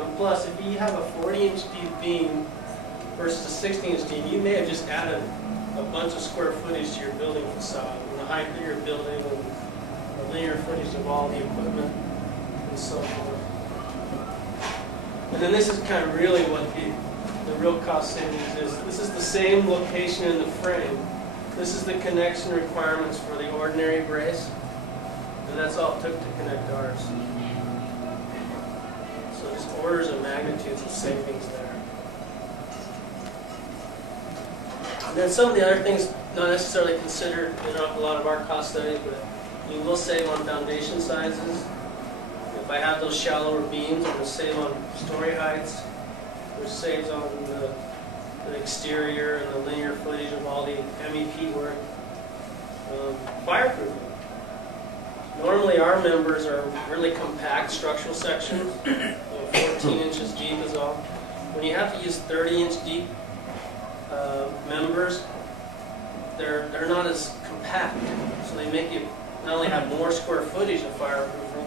And plus, if you have a 40-inch deep beam versus a 60-inch deep, you may have just added a bunch of square footage to your building facade, and the height of your building, and the linear footage of all the equipment, and so forth. And then this is kind of really what the real cost savings is. This is the same location in the frame. This is the connection requirements for the ordinary brace, and that's all it took to connect ours. So just orders of magnitudes of savings there. And then some of the other things not necessarily considered in a lot of our cost studies, but you will save on foundation sizes. If I have those shallower beams, I'm going to save on story heights, which saves on the exterior and the linear footage of all the MEP work. Fireproofing. Normally our members are really compact structural sections, 14 inches deep is all. When you have to use 30-inch deep members, they're not as compact, so they make you not only have more square footage of fireproofing,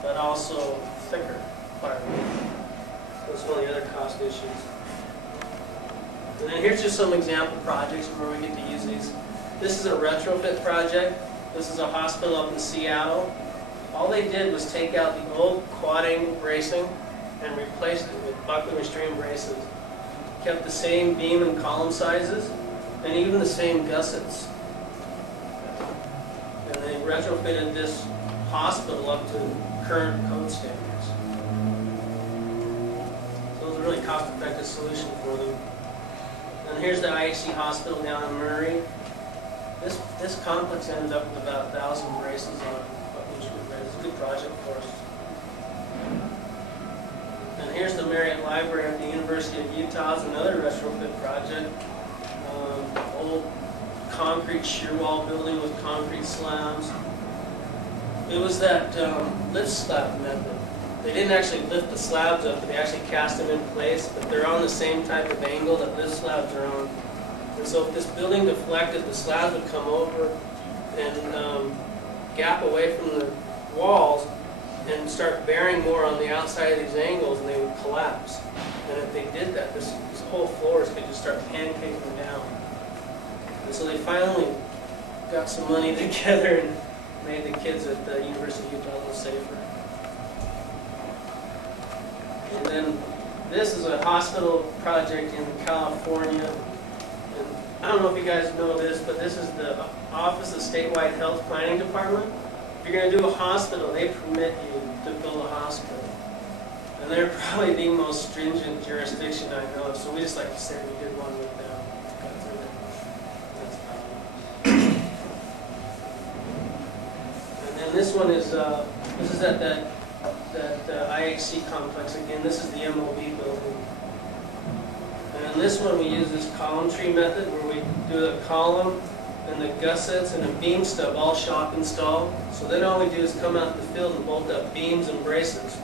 but also thicker fireproofing. That's one of the other cost issues. And then here's just some example projects where we get to use these. This is a retrofit project. This is a hospital up in Seattle. All they did was take out the old quad-angle bracing and replaced it with buckled restrained braces. Kept the same beam and column sizes, and even the same gussets. And they retrofitted this hospital up to current code standards. So it was a really cost-effective solution for them. And here's the IHC hospital down in Murray. This complex ended up with about 1,000 braces on it. It's a good project for us. And here's the Marriott Library at the University of Utah. It's another retrofit project. Old concrete shear wall building with concrete slabs. It was that lift slab method. They didn't actually lift the slabs up, but they actually cast them in place, but they're on the same type of angle that lift slabs are on. And so if this building deflected, the slabs would come over and gap away from the walls and start bearing more on the outside of these angles, and they would collapse. And if they did that, these whole floors could just start pancaking down. And so they finally got some money together and made the kids at the University of Utah a little safer. And then this is a hospital project in California. And I don't know if you guys know this, but this is the Office of Statewide Health Planning Department. If you're going to do a hospital, they permit you to build a hospital. And they're probably the most stringent jurisdiction I know of, so we just like to say we did one with them. And then this one is at that IHC complex again. This is the MOB building. And in this one we use this column tree method where we do a column and the gussets and a beam stub all shop installed. So then all we do is come out in the field and bolt up beams and braces.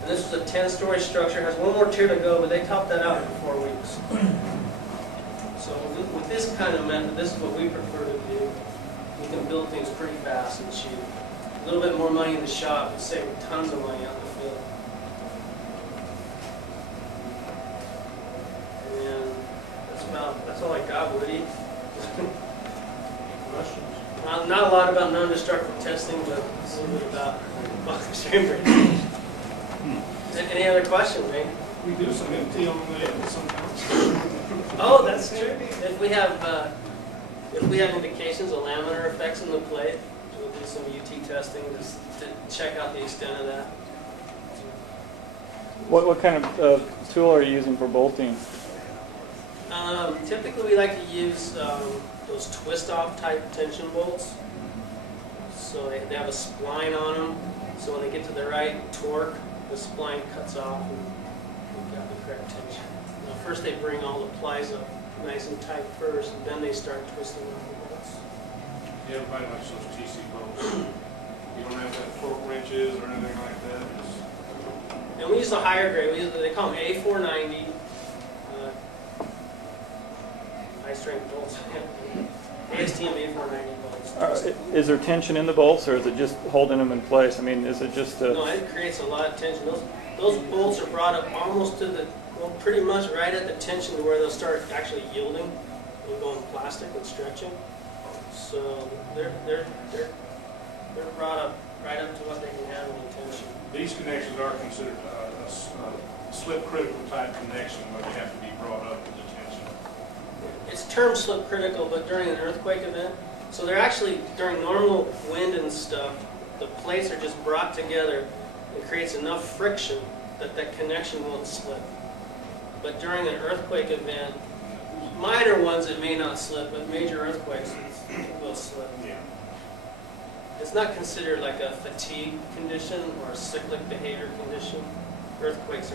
And this was a 10-story structure. It has one more tier to go, but they topped that out in 4 weeks. So with this kind of method, this is what we prefer to do. We can build things pretty fast and cheap. A little bit more money in the shop, but save tons of money out in the field. And that's all I got, Woody. Questions? Not a lot about non-destructive testing, but a little bit about extreme braces. Any other questions, Ray? We do some MT on the end sometimes. Oh, that's true. If we have indications of laminar effects in the plate, we'll do some UT testing just to check out the extent of that. What kind of tool are you using for bolting? Typically, we like to use those twist-off type tension bolts. So they have a spline on them. So when they get to the right torque, the spline cuts off and we've got the correct tension. Now, first they bring all the plies up nice and tight first, and then they start twisting off the bolts. Yeah, everybody likes those TC bolts. You don't have that torque wrenches or anything like that. And we use the higher grade. They call them A490 high strength bolts. ASTM A490 bolts. Is there tension in the bolts, or is it just holding them in place? I mean, is it just a... No, it creates a lot of tension. Those bolts are brought up almost to the, well, pretty much right at the tension to where they'll start actually yielding and going plastic and stretching. So they're brought up right up to what they can handle in tension. These connections are considered a slip critical type connection where they have to be brought up into tension. It's termed slip critical, but during an earthquake event, so they're actually, during normal wind and stuff, the plates are just brought together and creates enough friction that that connection won't slip. But during an earthquake event, minor ones it may not slip, but major earthquakes it will slip. Yeah. It's not considered like a fatigue condition or a cyclic behavior condition. Earthquakes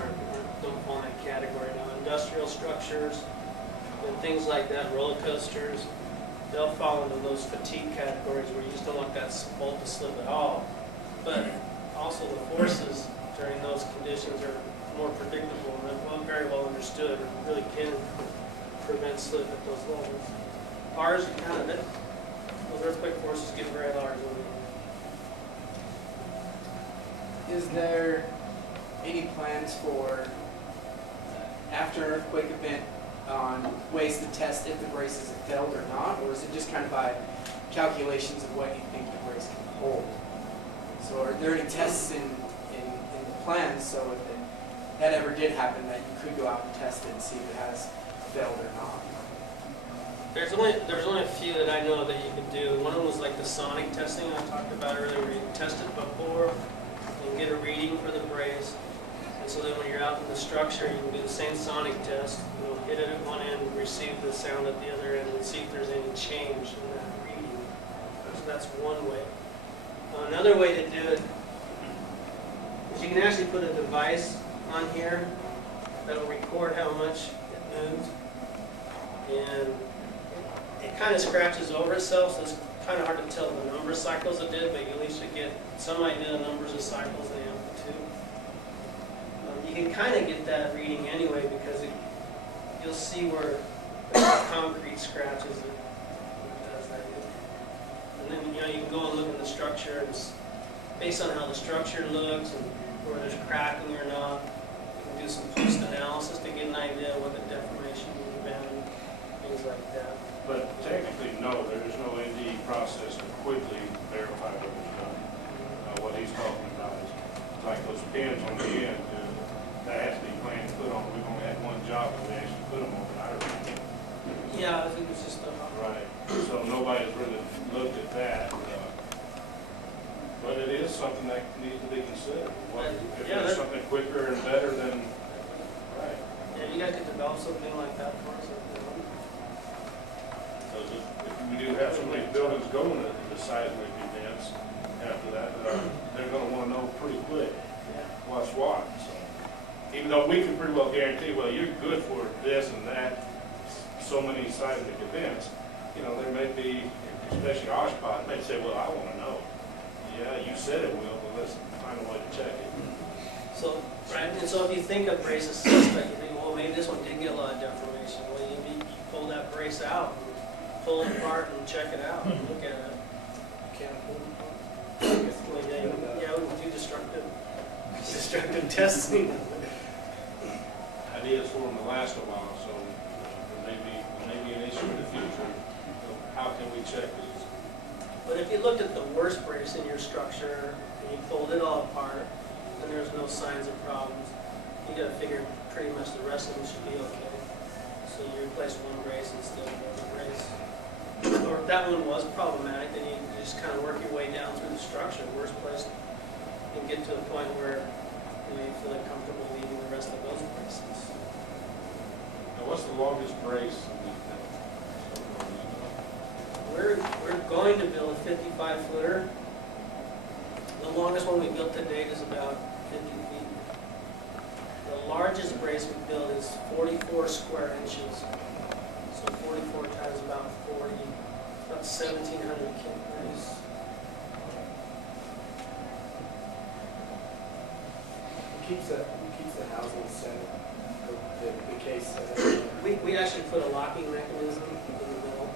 don't fall in that category now. Industrial structures and things like that, roller coasters, they'll fall into those fatigue categories where you just don't want that bolt to slip at all. But also the forces during those conditions are more predictable and very well understood and really can prevent slip at those levels. Ours, those earthquake forces get very large. Is there any plans for, after an earthquake event, on ways to test if the braces have failed or not, or is it just kind of by calculations of what you think the brace can hold? So are there any tests in the plans so if that ever did happen that you could go out and test it and see if it has failed or not? There's only a few that I know that you could do. One of them was like the sonic testing I talked about earlier, where you test it before and get a reading for the brace. And so then when you're out in the structure, you can do the same sonic test. You'll hit it at one end and receive the sound at the other end and see if there's any change in that reading. So that's one way. Another way to do it is you can actually put a device on here that will record how much it moved. And it kind of scratches over itself, so it's kind of hard to tell the number of cycles it did, but you at least get some idea of numbers of cycles and the amplitude. You can kind of get that reading anyway because you'll see where the concrete scratches it. Does that. And then you can go and look at the structure, and based on how the structure looks and where there's cracking or not, you can do some post-analysis to get an idea of what the deformation would have been, things like that. But technically, no, there is no ND process to quickly verify what was done. What he's talking about is like those pins on the end that has to be planned to put on. We've only had one job where we actually put them on, I remember. Yeah, I think it's just a... Right. So nobody's really looked at that. But it is something that needs to be considered. If there's something quicker and better than... Right. Yeah, you guys could develop something like that for us. So if we do have so many buildings going to the seismic events after that, they're going to want to know pretty quick what's what. So, even though we can pretty well guarantee, well, you're good for this and that, so many seismic events, there may be, especially our spot, may say, well, I want to know. Yeah, you said it will, but let's find a way to check it. So, right, and so if you think of braces suspect, you think, well, maybe this one did get a lot of deformation. Well, you pull that brace out, pull it apart, and check it out, and look at it. Can't hold it. Yeah, we can do destructive testing. Ideas for them to last a while, so there may be an issue in the future. So how can we check these? But if you looked at the worst brace in your structure, and you pulled it all apart, and there's no signs of problems, you got to figure pretty much the rest of them should be okay. So you replace one brace instead of another brace. Or if that one was problematic, then you just kind of work your way down through the structure. Worst place, and get to a point where you feel like comfortable leaving the rest of those braces. Now, what's the longest brace? We're going to build a 55-footer. The longest one we built to date is about 50 feet. The largest brace we built is 44 square inches. So 44 times about 40, about 1,700 kilograms. Who keeps the housing set, the case set? We actually put a locking mechanism in the middle,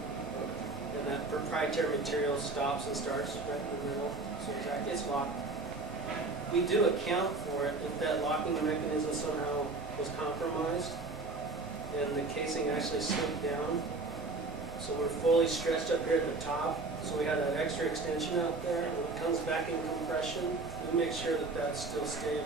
and that proprietary material stops and starts right in the middle, so it's locked. We do account for it if that locking mechanism somehow was compromised and the casing actually slipped down. So we're fully stretched up here at the top, so we have that extra extension out there. And when it comes back in compression, we make sure that that's still stable.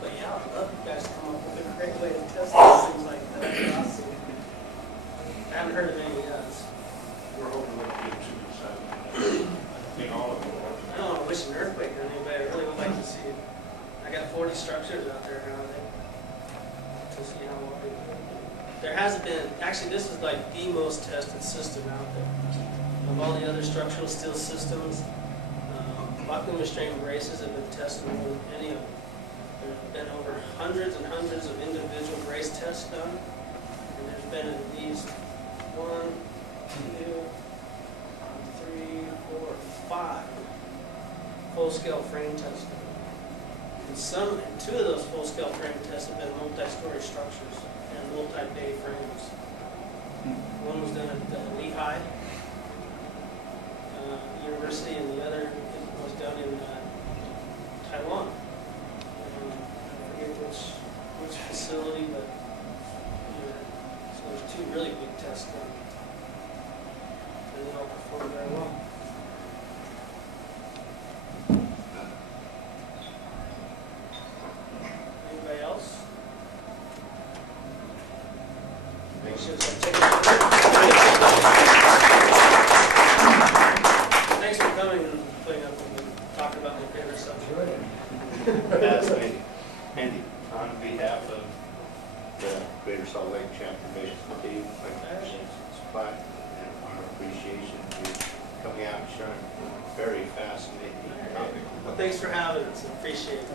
But yeah, I'd love you guys to come up with a great way to test these things like that. That's awesome. I haven't heard of any yet. We're hoping we'll get to decide. In all of them. I don't want to wish an earthquake on anybody. I really would like to see it. I got 40 structures out there now to see how well they do. There hasn't been, actually this is like the most tested system out there. Of all the other structural steel systems, locking restrained braces have been tested more than any of them. There's been over hundreds and hundreds of individual brace tests done, and there's been at least 1, 2, 3, 4, 5 full-scale frame tests done. And 2 of those full-scale frame tests have been multi-story structures and multi-bay frames. One was done at Lehigh University, and the other was done in Taiwan. I forget which facility, but so there's 2 really big tests done, and they all performed very well. Anybody else? Thanks for coming and putting up with me, talking about my favorite subject. Andy, on behalf of the Greater Salt Lake Chapter Base Team, I'd like to present Spot and our appreciation for coming out and sharing a very fascinating topic. Well, thanks for having us. Appreciate it.